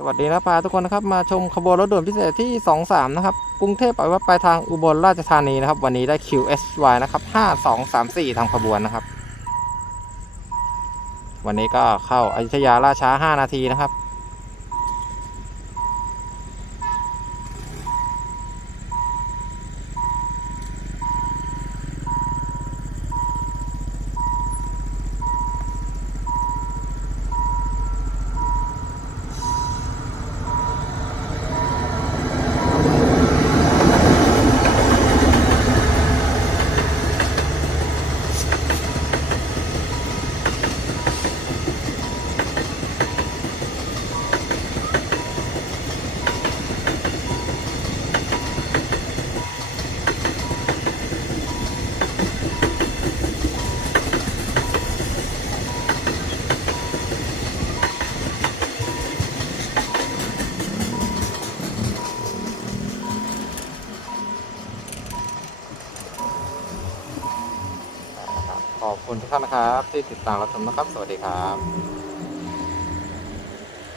สวัสดีนะพาทุกคนนะครับมาชมขบวนรถด่วนพิเศษที่ 23 นะครับกรุงเทพไปว่าไปทางอุบลราชธานีนะครับ วันนี้ได้ QSY นะครับ 5234 ทางขบวนนะครับ วันนี้ก็เข้าอยุธยาราช้า 5 นาทีนะครับ ขอบคุณทุกท่านนะครับ ที่ติดตามรับชมนะครับ สวัสดีครับ